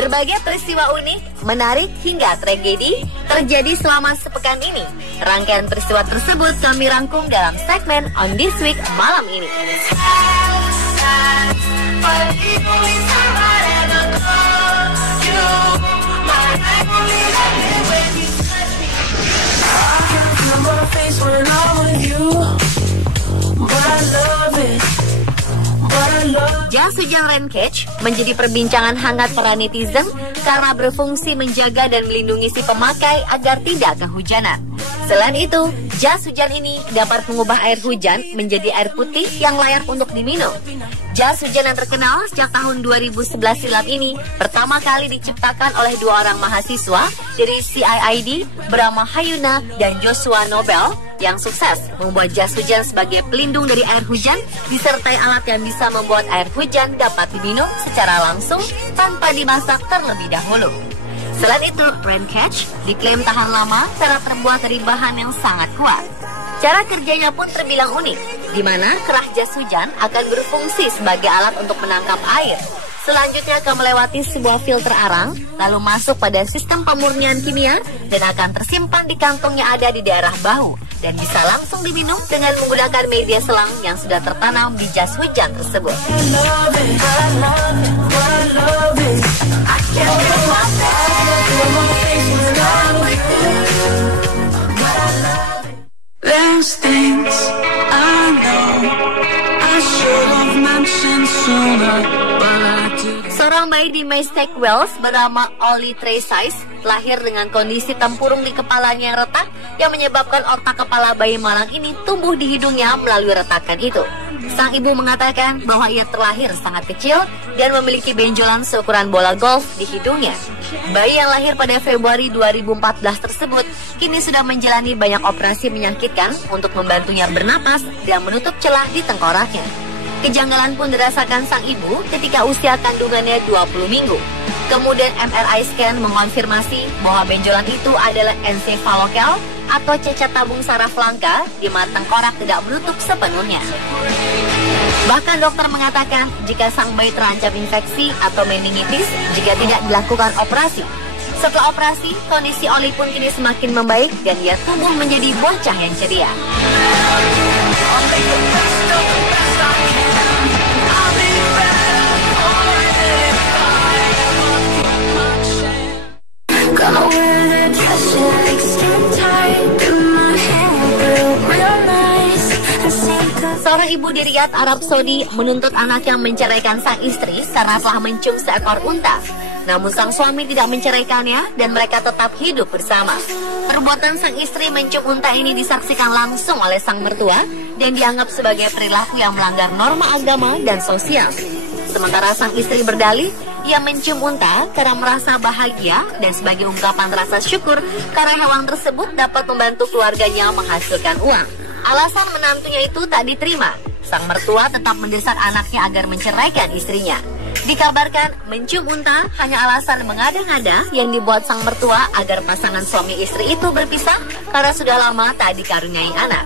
Berbagai peristiwa unik, menarik hingga tragedi terjadi selama sepekan ini. Rangkaian peristiwa tersebut kami rangkum dalam segmen On This Week malam ini. Jas hujan rain catch menjadi perbincangan hangat para netizen karena berfungsi menjaga dan melindungi si pemakai agar tidak kehujanan. Selain itu, jas hujan ini dapat mengubah air hujan menjadi air putih yang layak untuk diminum. Jas hujan yang terkenal sejak tahun 2011 silam ini pertama kali diciptakan oleh dua orang mahasiswa dari CIID bernama Hayuna dan Joshua Nobel yang sukses membuat jas hujan sebagai pelindung dari air hujan disertai alat yang bisa membuat air hujan dapat diminum secara langsung tanpa dimasak terlebih dahulu. Selain itu, rain catch diklaim tahan lama karena terbuat dari bahan yang sangat kuat. Cara kerjanya pun terbilang unik, di mana kerah jas hujan akan berfungsi sebagai alat untuk menangkap air. Selanjutnya akan melewati sebuah filter arang, lalu masuk pada sistem pemurnian kimia dan akan tersimpan di kantong yang ada di daerah bahu dan bisa langsung diminum dengan menggunakan media selang yang sudah tertanam di jas hujan tersebut. There's things I know I should have mentioned sooner, but I didn't. Seorang bayi di Maystek, Wales bernama Ollie Tracy lahir dengan kondisi tempurung di kepalanya yang retak yang menyebabkan otak kepala bayi malang ini tumbuh di hidungnya melalui retakan itu. Sang ibu mengatakan bahwa ia terlahir sangat kecil dan memiliki benjolan seukuran bola golf di hidungnya. Bayi yang lahir pada Februari 2014 tersebut kini sudah menjalani banyak operasi menyakitkan untuk membantunya bernapas dan menutup celah di tengkoraknya. Kejanggalan pun dirasakan sang ibu ketika usia kandungannya 20 minggu. Kemudian MRI scan mengonfirmasi bahwa benjolan itu adalah encephalocal atau cacat tabung saraf langka di mana tengkorak tidak menutup sepenuhnya. Bahkan dokter mengatakan jika sang bayi terancam infeksi atau meningitis jika tidak dilakukan operasi. Setelah operasi, kondisi Ollie pun kini semakin membaik dan ia tumbuh menjadi bocah yang ceria. Seorang ibu di Riyadh, Arab Saudi menuntut anaknya menceraikan sang istri karena telah mencium seekor unta. Namun sang suami tidak menceraikannya dan mereka tetap hidup bersama. Perbuatan sang istri mencium unta ini disaksikan langsung oleh sang mertua dan dianggap sebagai perilaku yang melanggar norma agama dan sosial. Sementara sang istri berdalih, ia mencium unta karena merasa bahagia dan sebagai ungkapan rasa syukur karena hewan tersebut dapat membantu keluarganya menghasilkan uang. Alasan menantunya itu tak diterima. Sang mertua tetap mendesak anaknya agar menceraikan istrinya. Dikabarkan mencium unta hanya alasan mengada-ngada yang dibuat sang mertua agar pasangan suami istri itu berpisah karena sudah lama tak dikaruniai anak.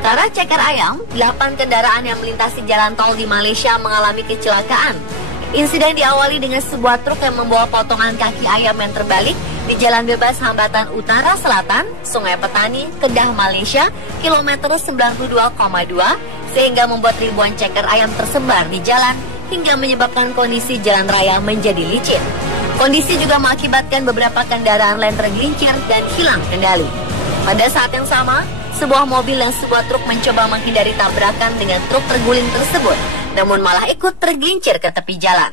Karena ceker ayam, 8 kendaraan yang melintasi jalan tol di Malaysia mengalami kecelakaan. Insiden diawali dengan sebuah truk yang membawa potongan kaki ayam yang terbalik di Jalan Bebas Hambatan Utara Selatan, Sungai Petani, Kedah, Malaysia, kilometer 92,2, sehingga membuat ribuan ceker ayam tersebar di jalan hingga menyebabkan kondisi jalan raya menjadi licin. Kondisi juga mengakibatkan beberapa kendaraan lain tergelincir dan hilang kendali. Pada saat yang sama, sebuah mobil dan sebuah truk mencoba menghindari tabrakan dengan truk terguling tersebut, namun malah ikut tergelincir ke tepi jalan.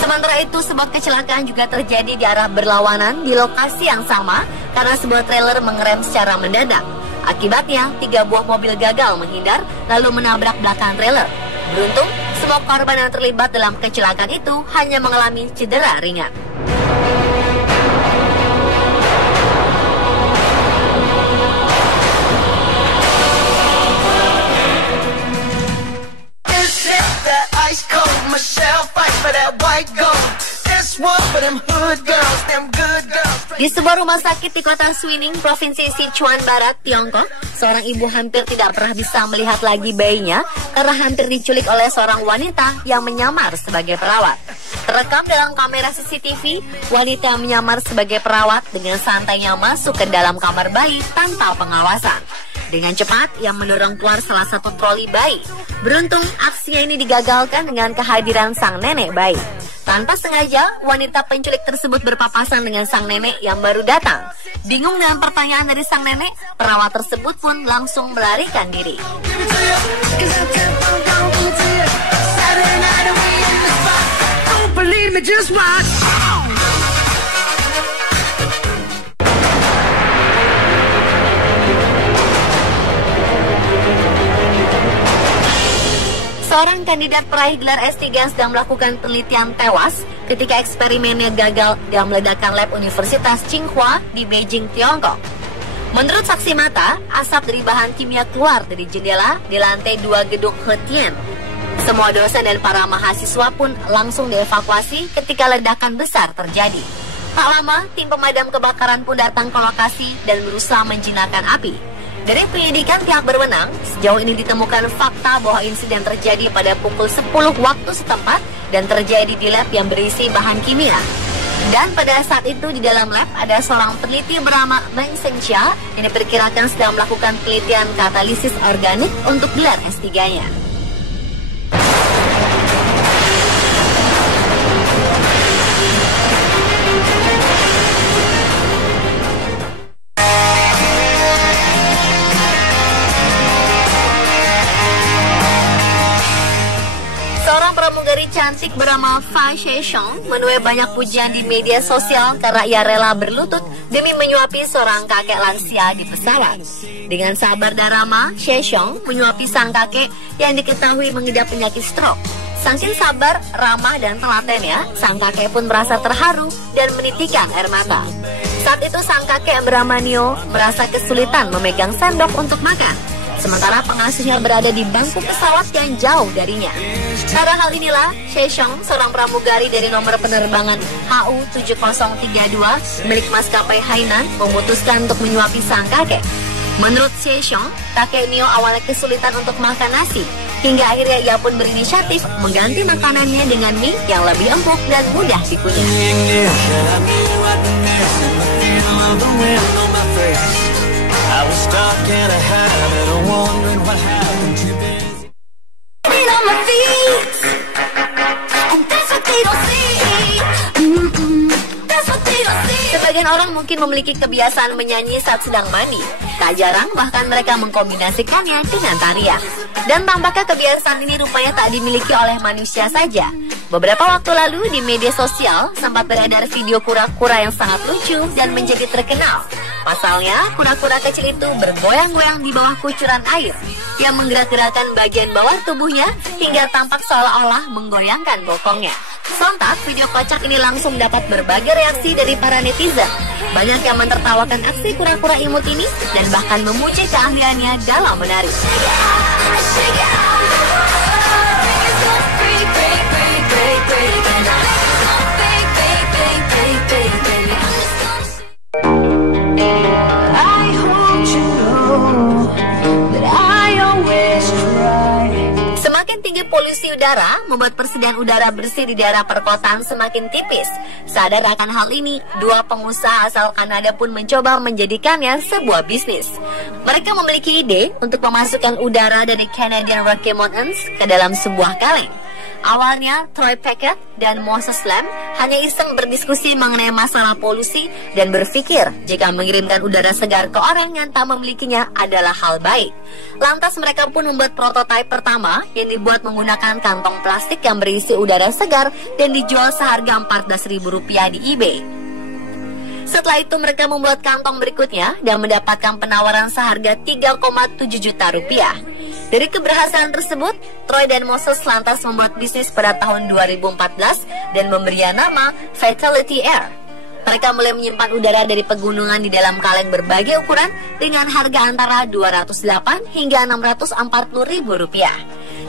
Sementara itu, sebuah kecelakaan juga terjadi di arah berlawanan di lokasi yang sama karena sebuah trailer mengerem secara mendadak. Akibatnya, 3 buah mobil gagal menghindar lalu menabrak belakang trailer. Beruntung, semua korban yang terlibat dalam kecelakaan itu hanya mengalami cedera ringan. Ice cold Michelle, fight for that white Di sebuah rumah sakit di kota Suining, Provinsi Sichuan Barat, Tiongkok, seorang ibu hampir tidak pernah bisa melihat lagi bayinya karena hampir diculik oleh seorang wanita yang menyamar sebagai perawat. Terekam dalam kamera CCTV, wanita yang menyamar sebagai perawat dengan santainya masuk ke dalam kamar bayi tanpa pengawasan. Dengan cepat, ia mendorong keluar salah satu troli bayi. Beruntung, aksinya ini digagalkan dengan kehadiran sang nenek bayi. Tanpa sengaja, wanita penculik tersebut berpapasan dengan sang nenek yang baru datang. Bingung dengan pertanyaan dari sang nenek, perawat tersebut pun langsung melarikan diri. Seorang kandidat peraih gelar S3 sedang melakukan penelitian tewas ketika eksperimennya gagal dalam ledakan lab Universitas Tsinghua di Beijing, Tiongkok. Menurut saksi mata, asap dari bahan kimia keluar dari jendela di lantai 2 gedung Hetien. Semua dosen dan para mahasiswa pun langsung dievakuasi ketika ledakan besar terjadi. Tak lama, tim pemadam kebakaran pun datang ke lokasi dan berusaha menjinakkan api. Dari penyelidikan pihak berwenang, sejauh ini ditemukan fakta bahwa insiden terjadi pada pukul 10 waktu setempat dan terjadi di lab yang berisi bahan kimia. Dan pada saat itu di dalam lab ada seorang peneliti bernama Meng Shengxia yang diperkirakan sedang melakukan penelitian katalisis organik untuk gelar S3-nya. Pramugari cantik bernama Fa Sheshong menuai banyak pujian di media sosial karena ia rela berlutut demi menyuapi seorang kakek lansia di pesawat. Dengan sabar dan ramah, Sheshong menyuapi sang kakek yang diketahui mengidap penyakit stroke. Saking sabar, ramah, dan telatennya, sang kakek pun merasa terharu dan menitikan air mata. Saat itu sang kakek yang bernama Nio merasa kesulitan memegang sendok untuk makan, sementara pengasuhnya berada di bangku pesawat yang jauh darinya. Karena hal inilah, Sheshong, seorang pramugari dari nomor penerbangan HU7032 milik maskapai Hainan, memutuskan untuk menyuapi sang kakek. Menurut Sheshong, kakek Nio awalnya kesulitan untuk makan nasi, hingga akhirnya ia pun berinisiatif mengganti makanannya dengan mie yang lebih empuk dan mudah dikunyah. I was stuck in a habit of wondering what happened to me. On my feet, and that's what they don't see. That's what they don't see. Sebagian orang mungkin memiliki kebiasaan menyanyi saat sedang mandi. Tak jarang bahkan mereka mengkombinasikannya dengan tarian. Dan tampaknya kebiasaan ini rupanya tak dimiliki oleh manusia saja. Beberapa waktu lalu di media sosial sempat beredar video kura-kura yang sangat lucu dan menjadi terkenal. Pasalnya, kura-kura kecil itu bergoyang-goyang di bawah kucuran air yang menggerak-gerakkan bagian bawah tubuhnya hingga tampak seolah-olah menggoyangkan bokongnya. Sontak, video kocak ini langsung mendapat berbagai reaksi dari para netizen. Banyak yang mentertawakan aksi kura-kura imut ini dan bahkan memuji keahliannya dalam menari. Semakin tinggi polusi udara membuat persediaan udara bersih di daerah perkotaan semakin tipis. Sadar akan hal ini, dua pengusaha asal Kanada pun mencoba menjadikannya sebuah bisnis. Mereka memiliki ide untuk memasukkan udara dari Canadian Rocky Mountains ke dalam sebuah kaleng. Awalnya, Troy Packett dan Moses Lam hanya iseng berdiskusi mengenai masalah polusi dan berpikir jika mengirimkan udara segar ke orang yang tak memilikinya adalah hal baik. Lantas mereka pun membuat prototipe pertama yang dibuat menggunakan kantong plastik yang berisi udara segar dan dijual seharga Rp14.000 di eBay. Setelah itu mereka membuat kantong berikutnya dan mendapatkan penawaran seharga Rp3,7 juta. Dari keberhasilan tersebut, Troy dan Moses lantas membuat bisnis pada tahun 2014 dan memberinya nama Vitality Air. Mereka mulai menyimpan udara dari pegunungan di dalam kaleng berbagai ukuran dengan harga antara Rp208 hingga Rp640.000.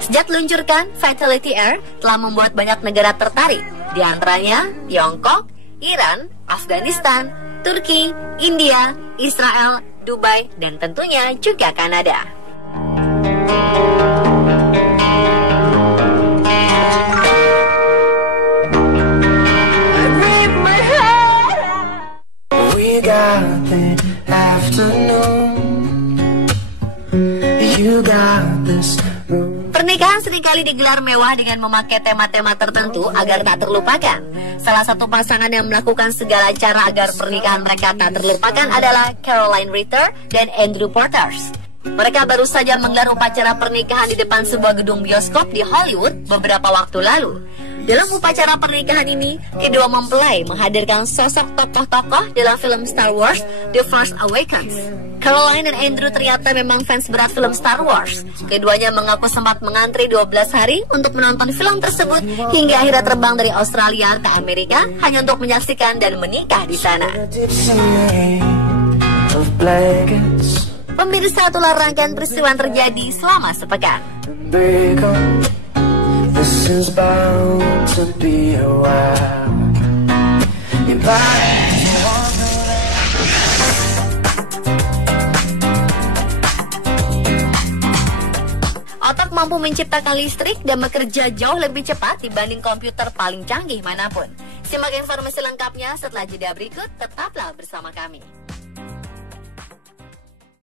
Sejak diluncurkan, Vitality Air telah membuat banyak negara tertarik, di antaranya Tiongkok, Iran, Afghanistan, Turki, India, Israel, Dubai, dan tentunya juga Kanada. We got the afternoon. You got this. Pernikahan seringkali digelar mewah dengan memakai tema-tema tertentu agar tak terlupakan. Salah satu pasangan yang melakukan segala cara agar pernikahan mereka tak terlupakan adalah Caroline Ritter dan Andrew Porters. Mereka baru saja menggelar upacara pernikahan di depan sebuah gedung bioskop di Hollywood beberapa waktu lalu. Dalam upacara pernikahan ini, kedua mempelai menghadirkan sosok tokoh-tokoh dalam film Star Wars The Force Awakens. Caroline dan Andrew ternyata memang fans berat film Star Wars. Keduanya mengaku sempat mengantri 12 hari untuk menonton film tersebut hingga akhirnya terbang dari Australia ke Amerika hanya untuk menyaksikan dan menikah di sana. Pemirsa, itulah rangkaian peristiwa yang terjadi selama sepekan. This is bound to be a while. Otak mampu menciptakan listrik dan bekerja jauh lebih cepat dibanding komputer paling canggih manapun. Simak informasi lengkapnya setelah jeda berikut, tetaplah bersama kami.